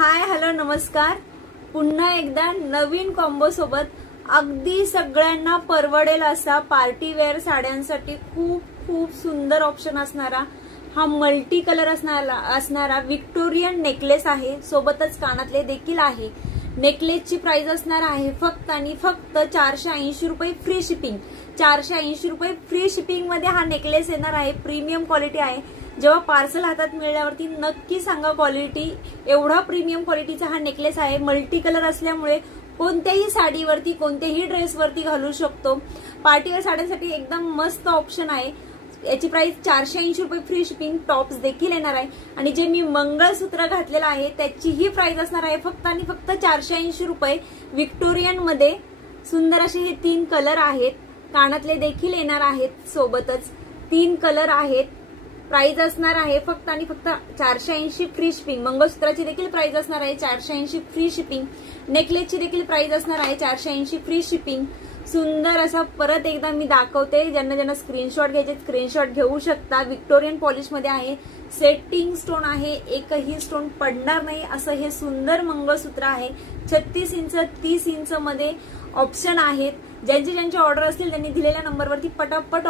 Hi hello नमस्कार। पुन्हा एकदा नवीन कॉम्बो सोबत अगदी सगळ्यांना परवडेल असा पार्टी वेअर साड्यांसाठी खूप खूप सुंदर ऑप्शन असणारा हा मल्टी कलर असणारा विक्टोरियन नेकलेस आहे। सोबतच कानातले देखील आहे। नेकलेसची प्राइस असणार आहे फक्त आणि फक्त 480 रुपये फ्री शिपिंग। 480 रुपये फ्री शिपिंग मध्ये हा नेकलेस येणार आहे। प्रीमियम क्वालिटी आहे। जेव्हा पार्सल हातात मिळाल्यावरती नक्की सांगा क्वालिटी, एवढा प्रीमियम क्वालिटीचा हा नेकलेस आहे। मल्टी कलर असल्यामुळे कोणत्याही साडीवरती कोणत्याही ड्रेसवरती घालू शकतो। पार्टीवेअर साड्यांसाठी एकदम मस्त ऑप्शन आहे। याची प्राइस 480 रुपये फ्री शिपिंग। टॉप्स देखील येणार आहे आणि जे मी मंगळसूत्र घातलेलं आहे त्याची ही प्राइस असणार आहे फक्त आणि फक्त 480 रुपये। विक्टोरियन मध्ये सुंदर असे हे 3 कलर आहेत। कानातले देखील येणार आहेत। सोबतच 3 कलर आहेत। प्राइस असणार आहे फक्त आणि फक्त 480 फ्री शिपिंग। मंगळसूत्राची देखील प्राइस असणार आहे 480 फ्री शिपिंग। नेकलेसची देखील प्राइस असणार आहे 480 फ्री शिपिंग। सुंदर असा परत एकदा मी दाखवते। ज्यांना स्क्रीनशॉट घ्यायचे स्क्रीनशॉट घेऊ शकता। विक्टोरियन पॉलिश मध्ये आहे। सेटिंग स्टोन आहे। एकही स्टोन पडणार नाही असं हे सुंदर मंगळसूत्र आहे। 36 इंच 30 इंच मध्ये ऑप्शन आहेत। ज्यांची ऑर्डर असतील त्यांनी दिलेल्या नंबरवरती पटापट ऑर्डर